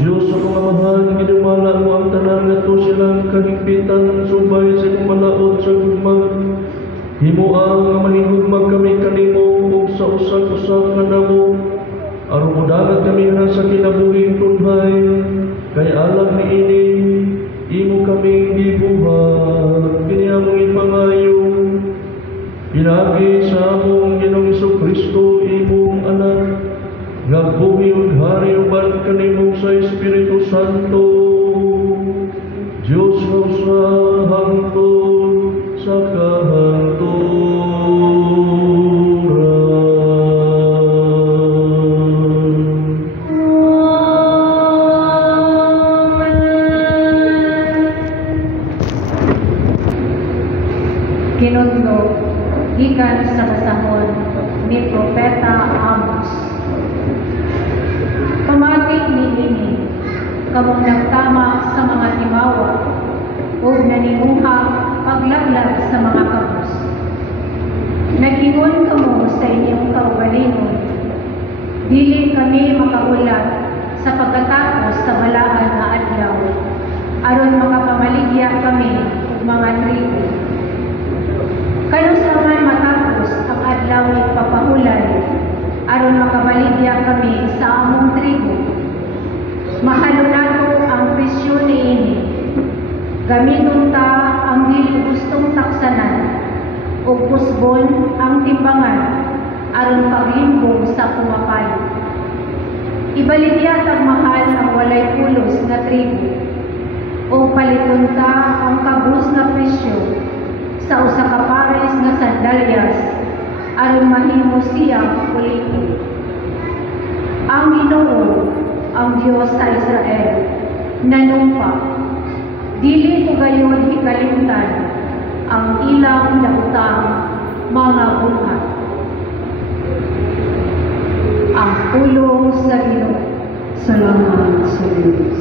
Diyos sa mga mahal, ginumala mo ang tanan na to silang kahigpitan, subay sa kumalaot sa gugmag. Himuang nga manihugmag kami kanimo ug sa usak-usak nga damo. Aron modagat kami na sa kinabuhing tunhay, kay alam ni ini, imo kaming gibuhat, kiniamong ipangayo. Pinagi sa among Ginoong Jesucristo, imong anak, nga buhi ug hari uban kanimo sa Espiritu Santo, Diyos nga usa hangtod sa Kinudlo, gikan sa kasahon ni Propeta Amos. Pamatik ni ini, kamong nagtama sa mga timawa, o nanimuha paglaglag sa mga kabus. Naghingon kamo sa inyong kaugalingon, dili kami makaulat sa pagkatapos sa balaan na adlaw, aron makapamaligya kami ug mga trigo. Kayo sa man matapos ang adlaw ni papahulay, aron makabaligya kami sa among trigo. Mahalo nato ang presyo ni ini. Gamiton ta ang dili gustong taksanan, o kusbon ang timbangan, aron paglimbong sa pumapay. Ibaligya tang mahal ang walay pulos na trigo, o paliton ta ang kabus na presyo sa usa ka pares nga sandalyas, aron mahimo siyang pulito. Ang Ginoo, ang Diyos sa Israel, nanumpa, dili ko gayon hikalimtan ang ilang daotang mga buhat. Ang pulong sa Ginoo. Salamat sa Diyos.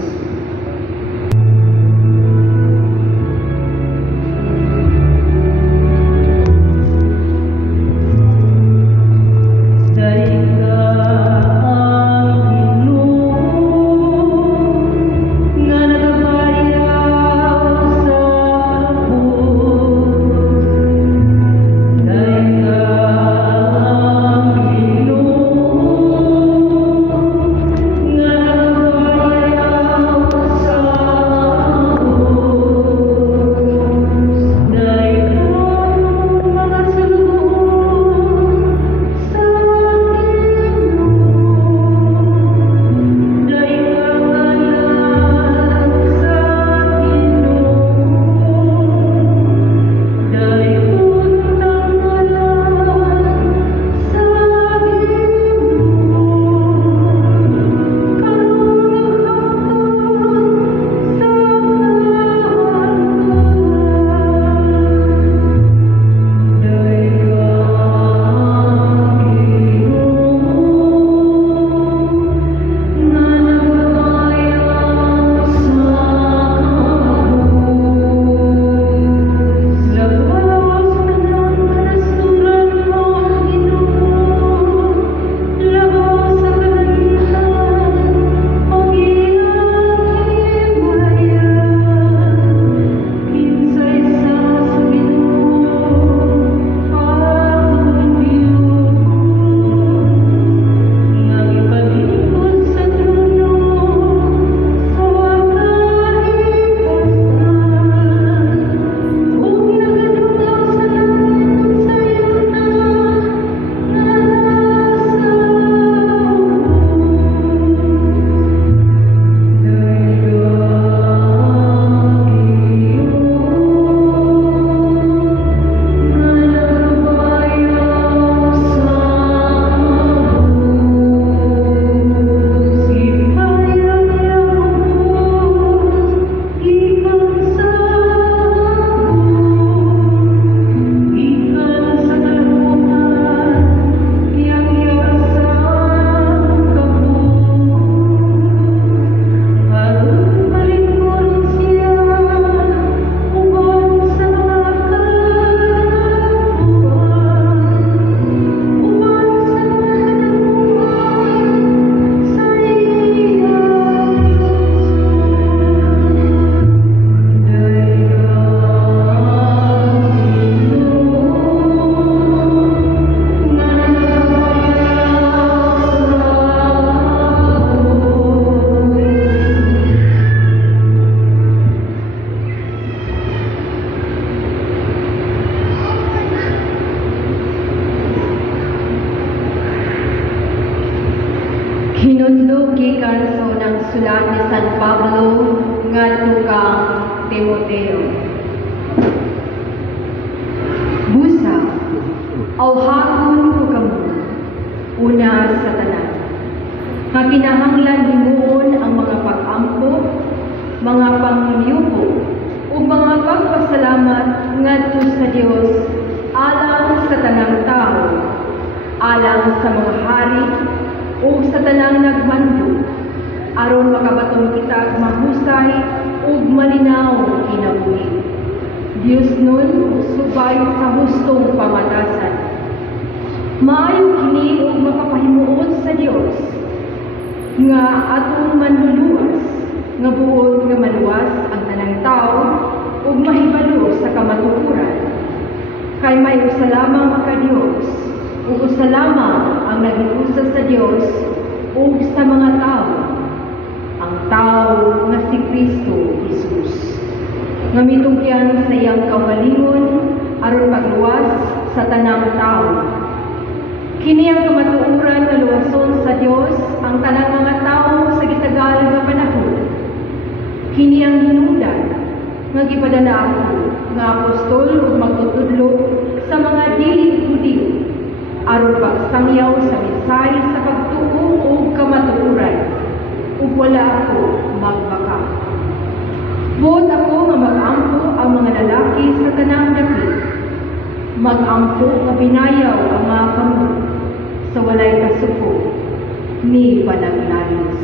Timoteo. Busa, awhaton ko kamo, una sa tanan. Nga kinahanglan himuon ang mga pag-ampo, mga pangyupo, o mga pagpasalamat ngadto sa Dios alang sa tanang tao, alang sa mga hari, o sa tanang nagmando, aron makabaton kita mahusay ug malinaw kinabuhi. Dios nun subay sa hustong pamatasan. Maayo kini ug makapahimuot sa Dios nga atong manluluwas, nga buod nga maluwas ang tanang tao ug mahibalo sa kamatuoran. Kay may usa lamang ka Dios, ug usa lamang ang nagiusa sa Dios ug sa mga tao, ang tao nga si Kristo Jesus. Nga mitungkyan sa iyang kaugalingon aron pagluwas sa tanang tao. Kini ang kamatuoran nga luwason sa Dios ang tanang mga tao sa gitagal nga panahon. Kini ang hinungdan nga gipadala ako nga apostol ug magtutudlo sa mga dili-Hudiyo aron pagsangyaw sa mensahe sa pagtuo ug kamatuoran, ug wala ako magbaka. Buot ako nga mag-ampo ang mga lalaki sa tanang dapit. Mag-ampo nga binayaw ang mga kamo sa walay kasuko ni panaglanis.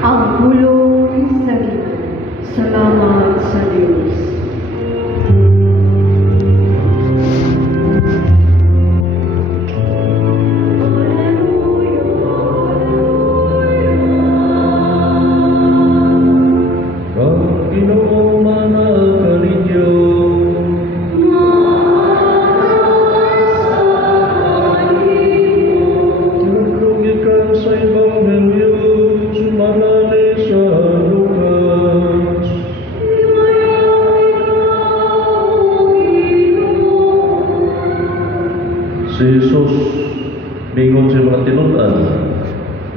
Ang pulong sa Ginoo. Salamat sa Diyos. Si Jesus bingon sa mga tinunan,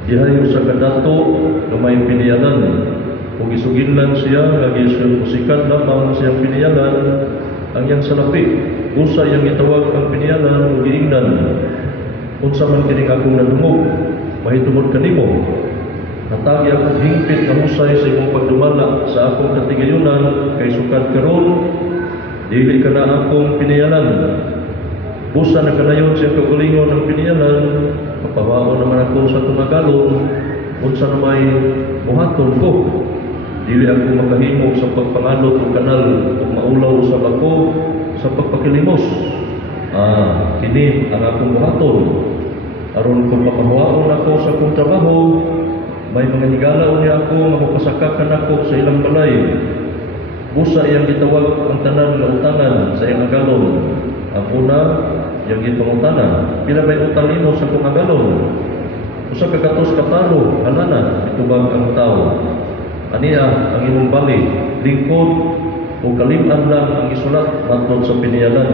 dihayo sa kadato na may piniyalan, kung isuginlan siya, lagi siya musikat lamang siyang piniyalan, ang iyang salapi, usa iyang itawag ang piniyalan, o giingnan, unsa man kining akong nadungog, mahitungod kanimo, natagi akong hingpit na husay sa imong pagdumala sa akong katigayunan, kay sukad karon, dili ka na akong piniyalan. Busa na kanayon siya kagalingon ng piniyalan, mapawao naman ako sa tumagalon, unsa na may buhaton ko. Dili ako makahimog sa pagpangalot o kanal o maulaw sa bako sa pagpakilimos. Kini ang akong buhaton. Aron kung mapahawaon ako sa akong trabaho, may mga higalaon niya ako, mapapasakakan ako sa ilang balay. Busa iyang gitawag ang tanan na utangan sa iyang agalon. Ang una, yung gitungutanan, pila may utang nimo sa kong agalon. Usa ka katos katalo, halana, itubag ang tao. Aniya ang imong bali, lingkod o kalim-an lang ang isulat matod sa piniyalan.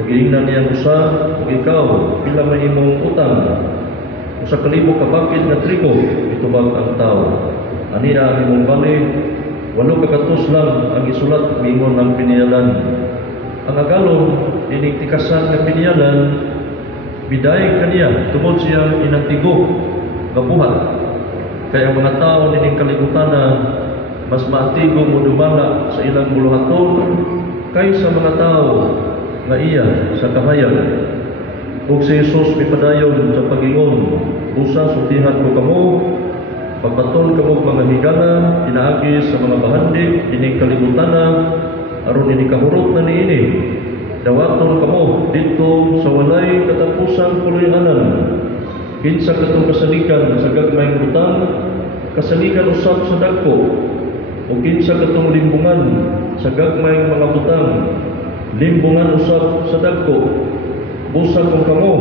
Ug giingnan niya usa, ug ikaw, pila may imong utang. Usa ka libo ka bakid nga trigo, itubag ang tao. Aniya ang imong bali, 8 ka katos lang ang isulat giingon ng piniyalan. Ang agalon, ining tikasan nga piniyalan, biday kaniya, tungod siyang inatigo, gabuhat. Kaya ang mga tao nining kalibutan na mas maatigo mo dumala sa ilang buluhaton kaysa mga tao nga iya sa kahayan. Ug si Jesus mipadayon sa pagingon, usa sutihan ko kamo, pagbaton kamo mga higala, inaagi sa mga bahandi, ining kalibutan na, aron ini kahurot na niini, dawaton kamo dito sa walay katapusang kuloy-anan. Kinsa katong kasaligan sa gagmayng butang, kasaligan usab sa dagko, o kinsa katong limbungan sa gagmayng mga butang, limbungan usab sa dagko. Busa kung kamo,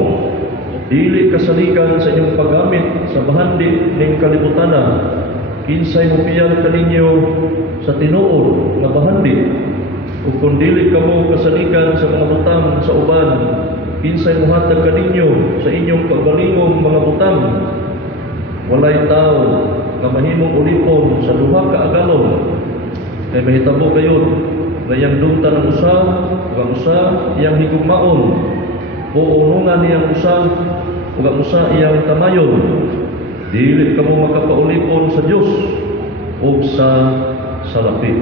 dili kasaligan sa inyong paggamit sa bahandi ning kalibutana, kinsay mupiyang kaninyo sa tinuod nga bahandi. Ug kung dili kamo kasaligan sa mga butang sa uban, kinsay muhatag kaninyo sa inyong kaugalingong mga butang. Walay tao nga mahimong ulipon sa duha ka agalon Kay mahitabo kayon, ngayang dunta ng usa, ug ang usa iyang higugmaon, o unungan niyang usa, ug ang usa iyang tamayon. Dili kamo makapaulipon sa Dios o sa salapi.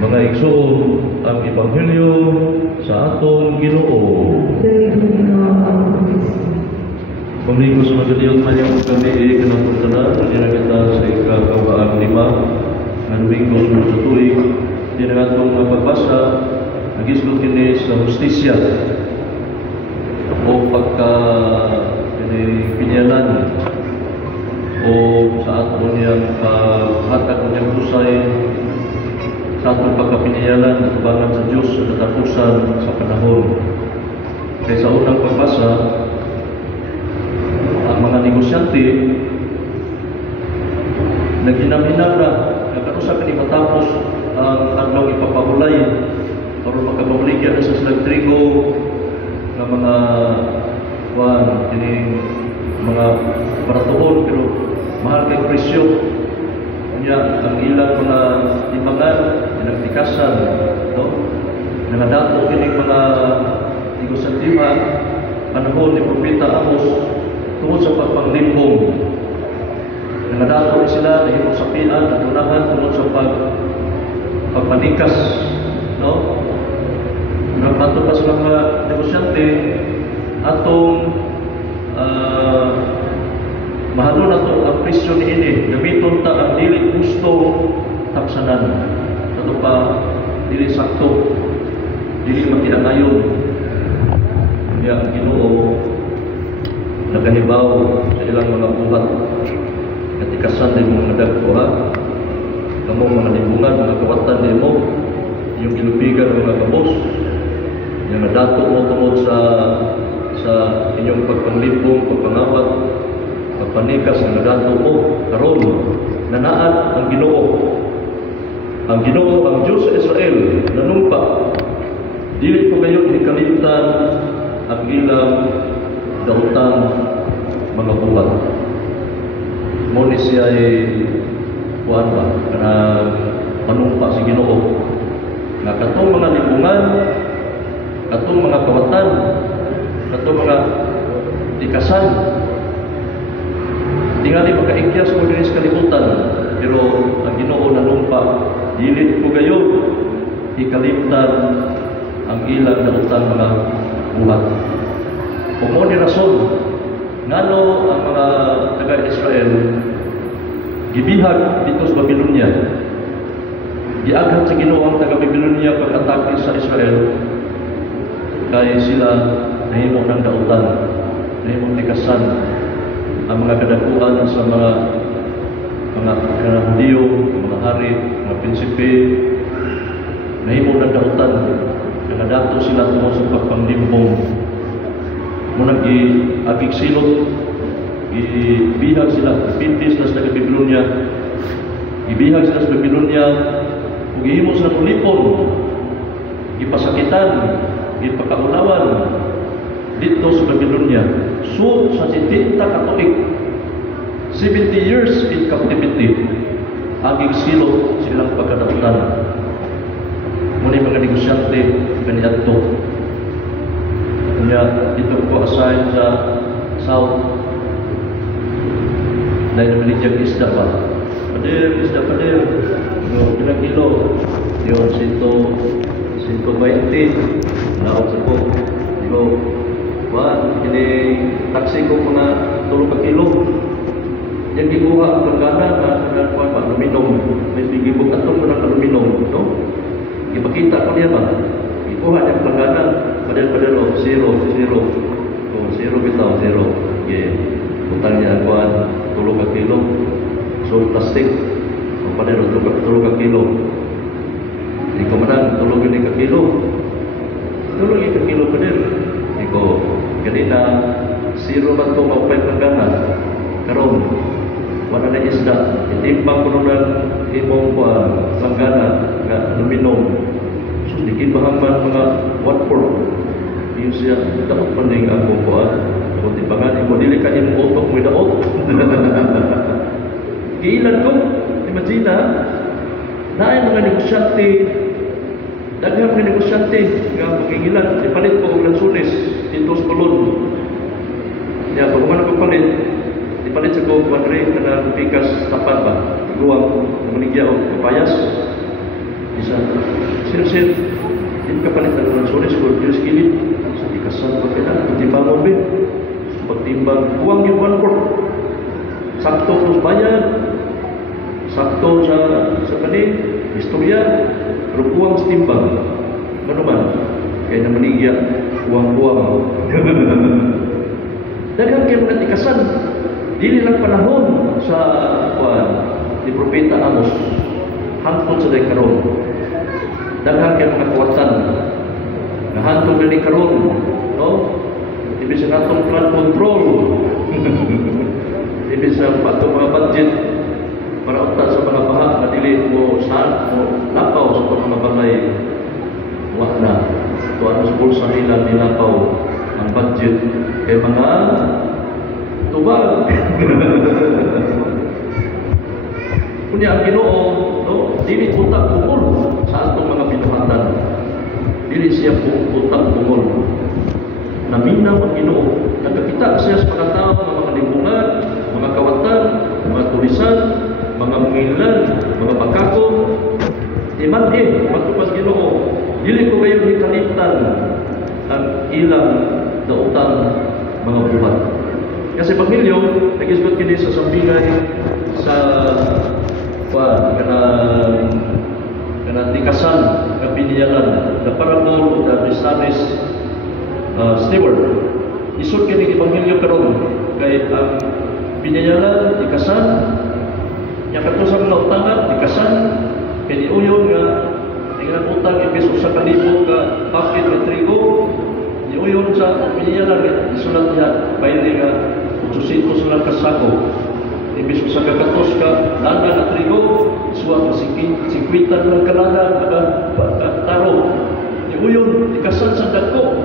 Mga igsoon, ang Ebanghelyo sa aton Ginoo. Pamligo sa magaliyot na yung kami kinapuntanan, na kita sa ikakawaan 5, na Domingo sa tuig, di na itong magbabasa, nagisgot kini sa justisya o pagka pinyalan o sa aton niyang hatag niyang husay sa atong pagkapinyalan at tubangan sa Diyos sa katapusan sa panahon. Kaya sa unang pagbasa, ang mga negosyante naghinam-hinam na nagkatusa kani matapos ang adlaw ipapahulay para makapabuligyan na sa silang trigo ng mga mga paratuon pero mahal kay presyo. Kanya ang ilang mga timbangan pinagtikasan, no? Nangadato kining mga negosyante panahon ni Propeta Amos tungod sa pagpanglimpong. Nangadato sila nahimo sapian at unahan tungod sa pagpanikas, no? Nagpato pa sila mga negosyante atong mahalo na to ang presyo ni ini, gamiton ta ang dili gusto tapsanan. Ato pa dili sakto, dili makiangayon. Kaya ang Ginoo nagahibaw sa ilang mga buhat. Katikasan din mga dagko ha. Kamu mga limbungan, mga kawatan din mo, yung ilubigan mga kabos, yung nadato mo tungod sa inyong pagpanglimpong, pagpangawat, pagpanikas ng nadato mo, karon nanaan ang Ginoo. Ang Ginoo, ang Diyos sa Israel, nanumpa. Dili ko kayo ikalimtan ang ilang dautan mga buhat. Muna siya ay kuhan ba? Kanang manumpa si Ginoo. Na katong mga limbungan, katong mga kawatan, katong mga tikasan, tingali makaikyas mo din sa kalibutan, pero ang Ginoo nanumpa, dilit ko gayon, ikalimtan ang ilang dautan mga buhat. Kung mo ni rason, ngano ang mga taga-Israel gibihag dito sa Babylonia, giaghat sa Ginoo ang taga-Babylonia pag-atake sa Israel, kaya sila nahimo ng dautan, nahimo tikasan ang mga kadakuan sa mga Hudiyo, mga hari, mga prinsipe, nahimo ng dautan, nakadato sila tungkol sa pagpanglimpong. Muna gi-agig silot, ibihag sila, pintis na sa Babylonia, ibihag sila sa Babylonia, ug gihimo sa ulipon, gipasakitan, gipakaulawan dito sa Babylonia. So sa 70 katuig, 70 years in captivity, agig silot silang pagkadautan. Muna mga negosyante kaniadto. Kanya dito ko assign sa South dahil namiligyan isda ba? Isda pader. Ilang kilo? Yun, 120. Naot sa ko. Kilo. Ini taksi ko mga 3 kilo. Yan gikuha ang langganan na aluminum. May bigibog atong ng aluminum. No? Ipakita ko niya ba? Ikuha niya ang langganan. Padel zero. Zero bitaw, zero. Okay. Utang niya ang 3 kilo. So plastic. Padel 3 kilo. Hindi ko manang 3 kilo. 3 kilo padel. Iko ganina zero man to mapay langganan. Karon wala na isda. Itimbang ko ng imong langganan nga aluminum. So di bahaman mga 1/4. Yung siya dapat panding ang kukuhan. Kung timbangan, mo dili ka imong utok mo daot. Kiilan ko, imagine naay mga negosyante, daghang mga negosyante nga magigilan ipalit ko og lansunes dito sa Colon. Ya, pag umano ko ipalit sa ko kwadre kana pikas tapat ba, guwang manigya og kapayas. Isa, sir, hindi ka palit ng lansunes ko Diyos kilid sa tikasan pa kaya, pagtimbang mo ba? Pagtimbang, guwang yung 1/4. Sakto plus bayad, sakto sa kanin, istorya, pero kuwang sa timbang. Ano man? Kaya na manigya, kuwang-kuwang. Daghang kayo mga tikasan, dili lang panahon sa ni Propeta Amos, hangtod sa day karon. Daghang kayo mga kawatan, na hangtod na day karon, no? Ibig sa natong flood control, ibig sa patong mga budget, para utat sa mga baha na dili mo saan mo lapaw sa mga balay wak na ito ano sa bulsa nila nilapaw ang budget kay mga tubag. Kunya ang Ginoo, no, dili utak bungol sa atong mga binuhatan, dili siya utak bungol. Naminaw ang Ginoo, nagkakita siya sa mga tao, mga limbungan, mga kawatan, mga tulisan, mga mungilan, mga bakako, matupad Ginoo, dili ko kayo hikalitan ang ilang daotang mga buhat. Kasi Pangilyo, nag-isgot kini sa sambingay sa kanang tikasan ng biniyalan, the parable of the dishonest steward. Isod kini Ebanghelyo karon kay ang biniyalan tikasan, yang kato sa mga utangan tikasan kay diuyon nga ingnan utang ipis usa ka libo ka paket ng trigo, diuyon sa biniyalan isulat niya bayad nga 800 lang ka sako. Ibig sa kakatos ka lana na trigo, suwat na 50 lang ka lana taro. Diuyon tikasan sa dako.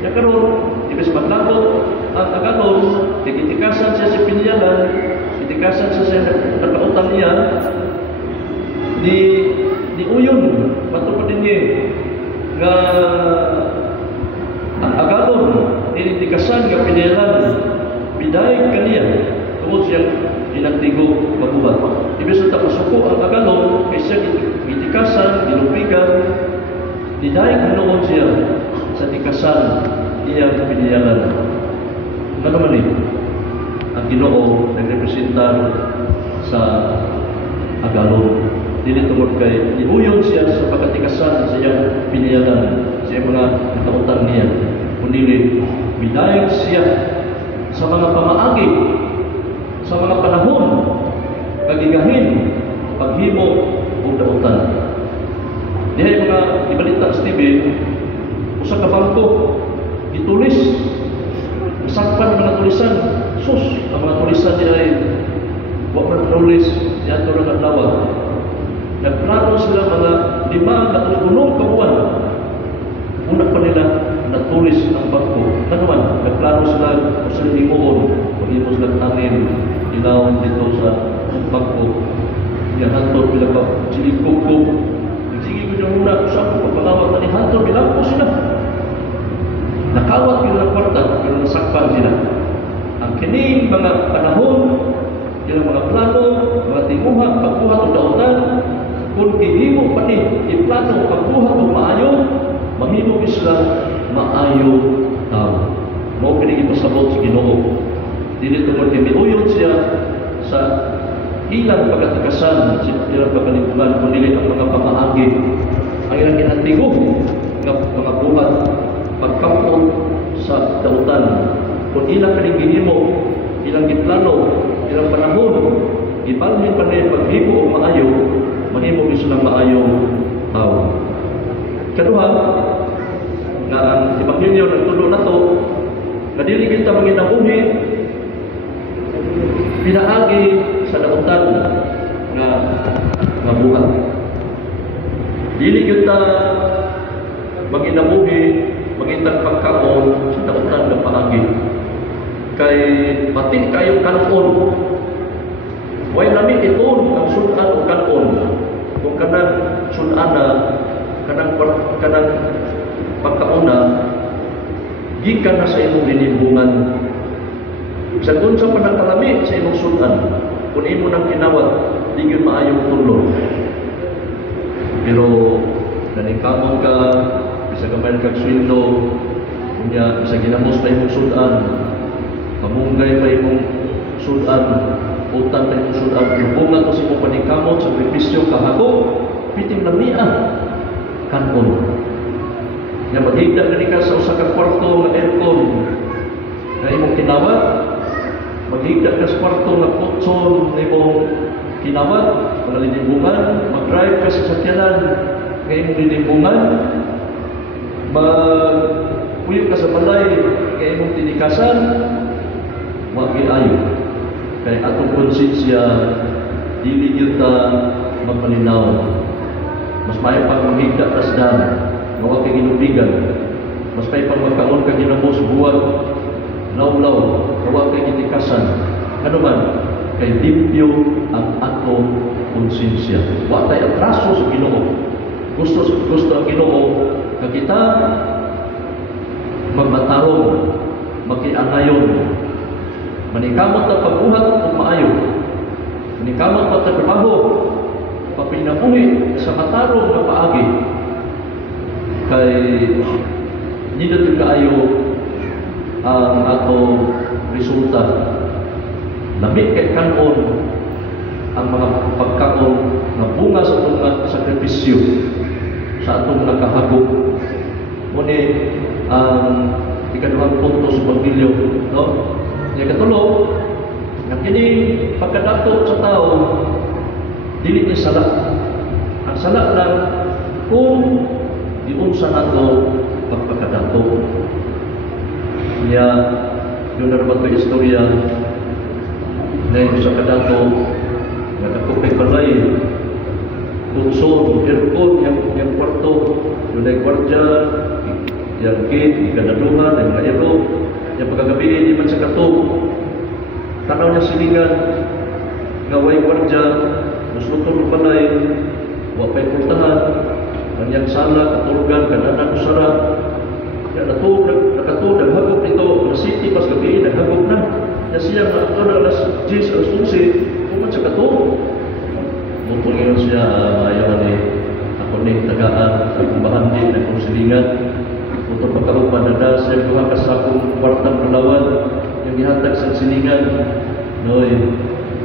Ya karon ibig maglabot ang agalon, titikasan siya sa pinyalan, titikasan siya sa nagkautang niya, di uyon, matupad niya nga ang agalon, tinitikasan nga pinyalan, biday kaniya, tungod siyang inagtigo mabuhat. Ibig sa tapasuko ang agalon, kay siya itikasan, dilupigan, diday kanoon siya sa tikasan iyang piniyalan. Ano naman ang Ginoo nagrepresenta sa agalon. Dili tungod kay iuyon siya sa pagkatikasan sa iyang piniyalan, sa iyang mga kautang niya. Kundi bidayag siya sa mga pamaagi, sa mga panahon, kagigahin, paghimo o dautan. Dihay mga ibalita sa TV, usa ka bangko ditulis sakpan mga tulisan sus ang mga tulisan nila ay wag na tulis yan to lang adlaw nagplano sila mga 5 gulong kabuan una pa nila natulis ang bangko naman nagplano sila sa limuon pag-imo sila tanin ilaw dito sa bangko yan hantod bila pa silikog sige ko yung una sa pagpalawag na ni hantod bilang po sila nakawat yung kwarta, yung nasakpan sila. Ang kining mga panahon, yung mga plano, mga tinguha, pagbuhat o dautan, kung ihimo pa ni, iplano, pagbuhat o maayo, mahimo sila maayo tao. Mao pinigipasabot sa Ginoo. Dili tungod kay miuyon siya sa ilang pagkatikasan, sa ilang pagkalipunan, kundi ang mga pamaagi, ang ilang inantigo, mga buhat, pagkampon sa dautan. Kung ilang kaningin mo, ilang giplano, ilang panahon, ibalhin pa na paghibo o maayo, mahimo silang maayong tao. Kaduha, na ang Ebanghelyo nagtulo na to, na dili kita manginabuhi, pinaagi sa dautan nga buhat. Dili kita manginabuhi, magintang pagkaon sa dautan ng paagi. Kay pati kayo kanon, way nami iton ang sultan o kanon. Kung kana gikan na sa imong linimbungan. Sa unsa pa nagpalami sa imong sudan, kung imo nang kinawat, di gyud maayong tulog. Pero naningkamon ka, bisa gamay kag sweldo, kunya bisa ginamos pa imong sudan, pamunggay pa imong sudan, utang pa imong sudan, bunga to sa imong paningkamon, sakripisyo kahako, piting lamia kanon. Nga maghigda gani ka sa usa ka kwarto nga aircon nga imong kinawat, maghigda ka sa kwarto nga kutson nga imong kinawat, mga linimbungan, mag-drive ka sa sakyanan nga imong linimbungan, mag-uyok ka sa balay nga imong tinikasan, wag ayo. Kay atong konsensya dili gyud ta magmalinaw. Mas maayo pang maghigda tas dan, nga wag kay ginubigan. Mas maayo pang magkaon ka ginamos buwag lawlaw, nga wag kay gitikasan. Ano man kay limpyo ang atong konsensya. Wa tay atraso sa Ginoo. Gusto ang Ginoo nga kita magmatarong, makiangayon, manikamot na pagbuhat ug maayo, manikamot pa ta trabaho, papinabuhi sa matarong nga paagi. Kay dito kaayo ang atong resulta. Lamig kay kanon ang mga pagkaon na bunga sa atong mga sakripisyo, sa atong nakahagok. Muni ang ikaduhang punto sa pagdilyo, no? Yang katulo, nga kini pagkadato sa tao dili ni sala. Ang sala lang kung diunsa nato pagpakadato. Niya yung narbato istorya na sa kadato nga nakupay balay kutson, aircon, yung kwarto, yung ay kwartya, yung gate, yung kadaduhan, yung mga aero, yung pagkagabi, di man sa katog. Tanaw niya silingan, nga way kwartya, muslutor ng balay, wapay puntahan, ang sala, katulgan, kananan, usara, yan nakatog, naghagok nito, na city, pas gabi, naghagok na. Na siya nga, ito na alas 10, alas 11, kuman sa katog. Mungkin ngayon siya ayaw ni ako ni tagaan sa kumbahan din ng konsilingan untuk pagkarupan na dahil siya kuha ka sa akong kwartang palawan yung ihatag sa silingan. Noy,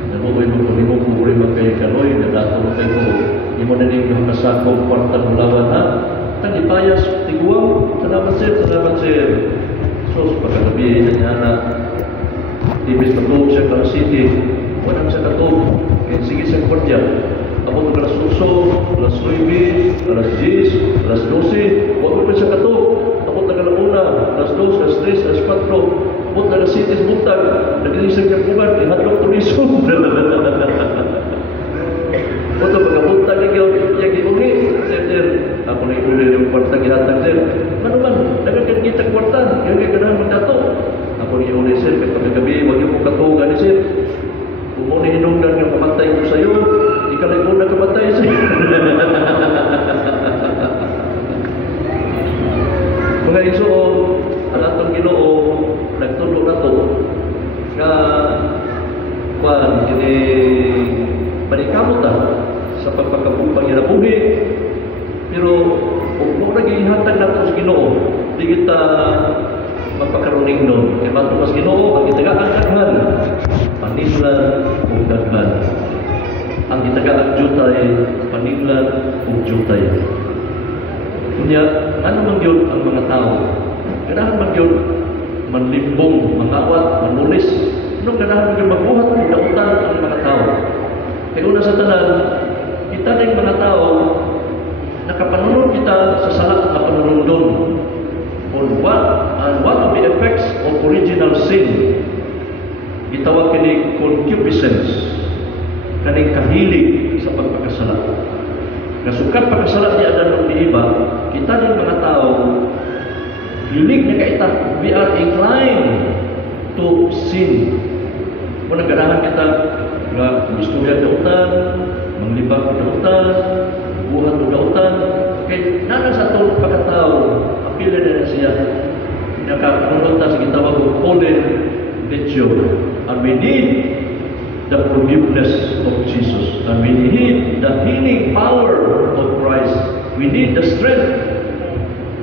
nabuhay mo kung imo kung uri magkaya ka, Noy, nadato mo kayo ko, imo na rin kuha ka sa akong kwartang palawan, ha? Tang ipayas, tiguang, salamat sir. Sos, pagkagabi na niya na ibis matulog siya ka city, walang sa katog, kaya sige sa kwartya. Ako alas 8, alas 9, alas 10, alas 12, wag pa sa katog. Ako tagalabuna, alas 2, alas 3, alas 4, abot na alas 7, buntag, nagilisag ka kuman, ihadlok turismo. Oto, pagkabuntag niyo, yung iuli, sir, ako na iuli yung kwarta gihatag, sir. Ano man, nagagad kita kwarta, yung gaganahan mo dato. Ako na iuli, sir, pagkagabi, wag yung katugan ni sir. Kung mo hinungdan yung pamatay ko sa'yo, ikalay mo na kamatay sa'yo. Mga igsoon, ang atong Ginoo, nagtulog na to, nga, ini panikamot sa pagpagkabupang yanabuhi, pero kung mo nag-ihatag na to sa Ginoo, di kita magpakaroning nun. Kaya bato mas Ginoo, ang itagaan-aghan, paninlan o daghan. Ang itagaan jutay, paninlan o jutay. Kunya, ano man yun ang mga tao? Ganahan man yun, manlimbong, mangawat, manulis. Anong ganahan man yun magbuhat, pinautan ang mga tao? Kaya una sa tanan, kita ng mga tao, nakapanunod kita sa salat na panunundon. On what are the effects of original sin? Gitawag kini concupiscence, kaning kahilig sa pagpakasala. Nasukat pagkasala di ada ng iba, kita din mga tao, hilig na kaita, we are inclined to sin. Kung naganahan kita, nga istorya dautan, manglibang dautan, buhat dautan, kay nana sa itong pagkatao, apila na siya, nakakunod na sa gitawag ng fallen nature. And we need the forgiveness of Jesus. And we need the healing power of Christ. We need the strength,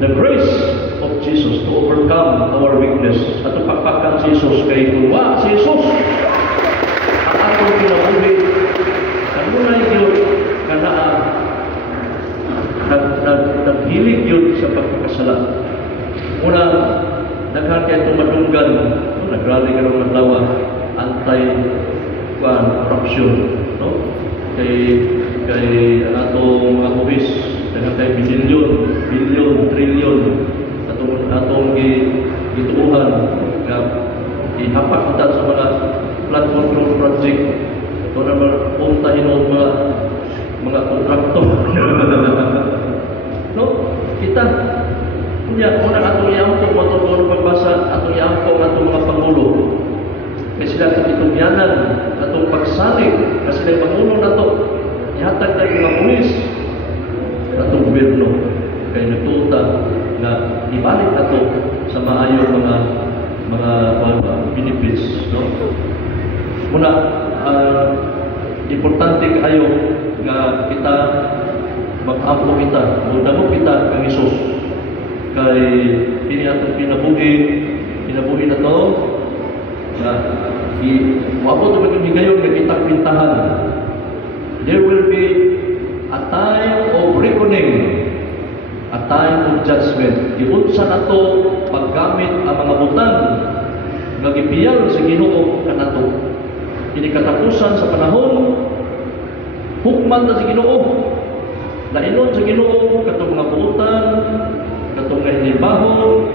the grace of Jesus to overcome our weakness. At pagpakan si Jesus kay Tuwa, si Jesus ang atong kinabuhi. Kanunay yun, kanaan, naghilig yun sa pagkakasala. Una, naghan kayo tumadunggan, nagrally ka ng maglawa, anti-corruption, no? Kay atong mga kubis, naghan kayo bilyon, trilyon, atong gituuhan, na ihapak kita sa mga flood control project, ito naman puntahin ng mga kontraktor. No? Kita, una atong iampok, matulong pagbasa, atong iampok atong mga pangulo. Kasi sila itong itungyanan, atong pagsalig, kasi sila yung pangulo na ito. Ihatag tayo mga pulis, atong gobyerno. Kaya nagtuta na ibalik na ito sa maayong mga benefits. No? Muna, importante kayo nga kita mag-ampo kita, damo kita kang Isus. Kay kini atong kinabuhi na to na wapot ito maghigayon nga kita pintahan. There will be a time of reckoning, a time of judgment. Iunsa na to paggamit ang mga butang nga gipiyal sa Ginoo kanato. Kini katapusan sa panahon, hukman na sa Ginoo. Nainon sa Ginoo katong mga buutan, katong hinibahon,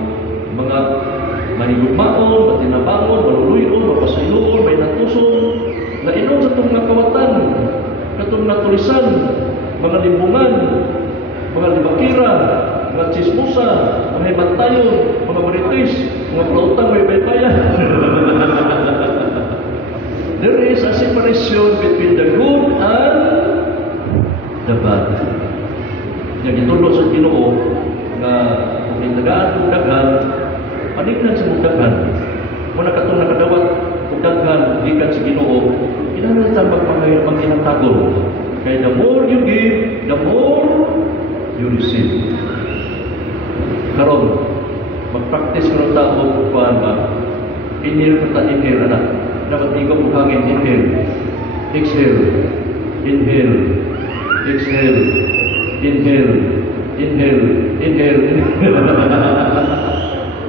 mga manigugmaon, matinabangon, maluluyon, mapasayloon, may natuson. Nainon sa itong mga kawatan, katong natulisan, mga limbungan, mga libakira, mga chismosa, mga hibantayon, mga marites, mga plautang may baybayan. There is a separation between the good and the bad. Yang itulog sa Ginoo na kung indagaan kung daghan, panignan sa mong daghan. Muna katong nakadawat kung daghan, gikan sa Ginoo, kinahanglan sa magkinatagol. Kaya the more you give, the more you receive. Karon, mag-practice ko ng tao kuhaan ba? Inhale ka ta, inhale, anak. Dapat ikaw buhangin, inhale, exhale, inhale, exhale, inhale, inhale, inhale,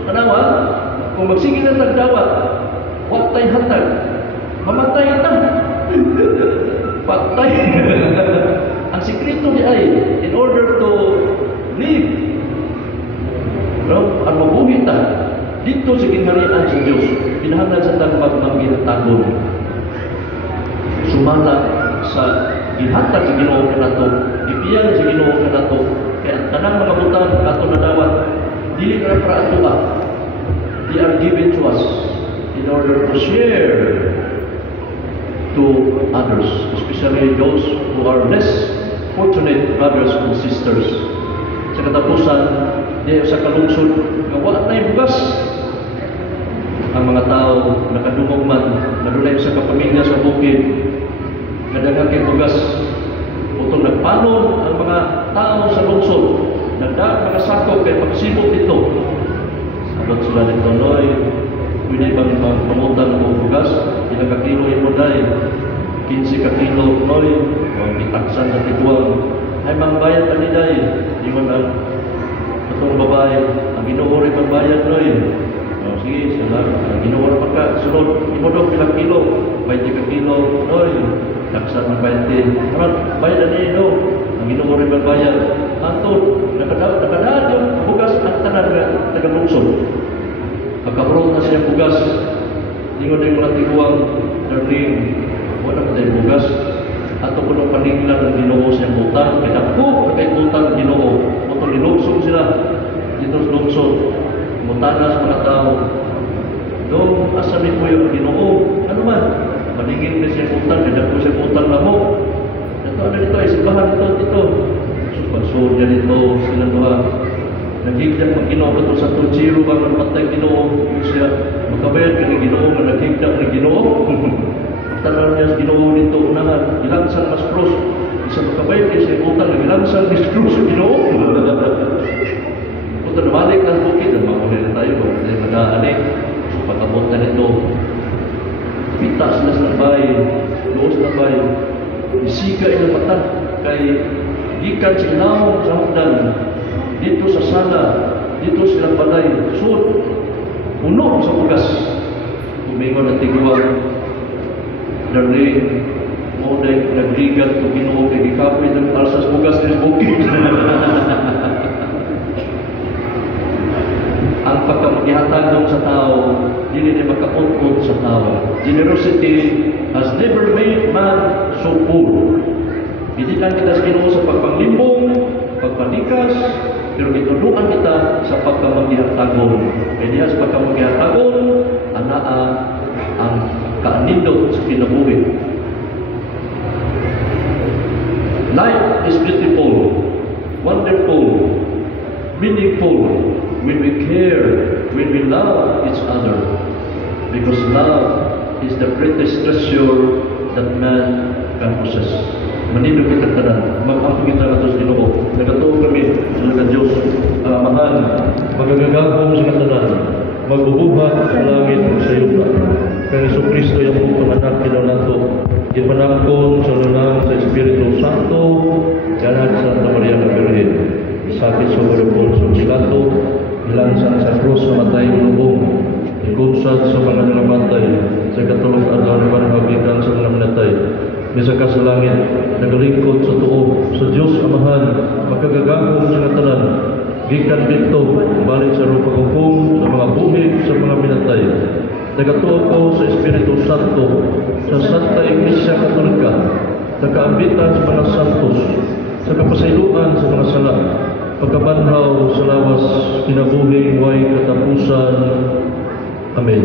Tanawa, kung magsige na tagdawat, huwag tayo hatag, mamatay na. Patay. Ang sikreto niya ay, in order to live, ang mabuhi ta, dito sa ginharian sa Diyos, pinahanglan sa tagbag ng ginatagol. Sumala sa gihatag sa Ginoo kanato, ipiyang sa Ginoo kanato, kaya tanang mga butang kato na dawat, dili na para ato ba? They are given to us in order to share to others, especially those who are less fortunate brothers and sisters. Sa katapusan, di sa kalungsod, wala na yung bugas. Ang mga tao nakadungog man, nadulay sa kapamilya sa bukid, nadagang kay bugas. Utong nagpanon ang mga tao sa lungsod, nagdaan mga sako kay pagsibot dito. Sabot sila nito, Noy, pwede bang pamutang mo bugas? Ilang kakilo yung muday? 15 kakilo, Noy, itaksan na tiguang. Ay, mangbayad pa ni Day. Iwan ang itong babae, ang ginuuri magbayad, Noy. Sige, salamat. Ang ginuuri pa ka, sunod, imodong pilang kilo, 20 kakilo, Noy. Taksan ng 20. Naman, bayad na niyo, ang ginuuri magbayad. Antod, nakadaan yung bugas at tanan na taga-lungsod. Pagkaroon na siya bugas, lingon na yung mga tiguang, darling, wala na tayo bugas. At kung anong paninglan ng Ginoo siyang butang, kinakuk na kayo butang ng Ginoo. Kung lilugsog sila, dito sa lungsod, mutanas mga tao. Doon, asabi ko yung Ginoo, ano man, maningin na siyang butang, kaya po siyang butang na mo. Ito, ano dito, isibahan ito. Pagsuod niya dito, sila doha. Nagigdak ng Ginoo kato sa Tuchiro ba ng patay Ginoo siya makabayad ka ng Ginoo nga nagigdak ng Ginoo. Tanan niya sa Ginoo dito unahan ilansan mas cross isa makabayad kay sa utang ilansan mas cross sa Ginoo. Punta na balik ang bukid ang makulay na tayo kaya madaanik pagkabot na nito pitas na sa bahay doos na bahay isika ilang mata kay gikan sa ilawang sa hagdan dito sa sala dito silang balay sud puno sa bugas tumingon ang tigwa darling mo dahil nagligat to Ginoo kay gikapoy ng alsas bugas ng bukid. Ang pagkamagihatagong sa tao, hindi na makapunod sa tao. Generosity has never made man so poor. Hindi lang kita sa Ginoo sa pagpanglimbong, pagpanikas, pero gituluan kita sa pagkamagihatagong. Kaya diha sa pagkamagihatagong, anaa ang kaanindot sa kinabuhi. Life is beautiful, wonderful, meaningful, when we care, when we love each other. Because love is the greatest treasure that man can possess. Manilo kita tanan, mag-ampo kita atos Ginoo. Nagatuo kami sa Diyos, mahal, magagagabong sa tanan, magbubuhat sa langit sa yuta. Kaya Yesu Kristo yung panganak kinaw nato, ipanakon sa lunang sa Espiritu Santo, ganag sa Santa Maria na Virgen. Sakit sa Maripol sa Pilato, ilansan sa krus na matay lubong, ikunsad sa mga nalamatay, sa katulog adlaw naman habikan sa mga minatay. Bisa ka sa langit, nagalingkod sa tuo, sa Diyos Amahan, makagagabong sa tanan, gikan dito, balik sa rupagupong, sa mga buhi, sa mga minatay. Nagatuo ko sa Espiritu Santo, sa Santa Iglesia Katolika, sa kaambitan sa mga santos, sa kapasayloan sa mga sala, pagkabanhaw sa lawas, kinabuhing way katapusan. Amen.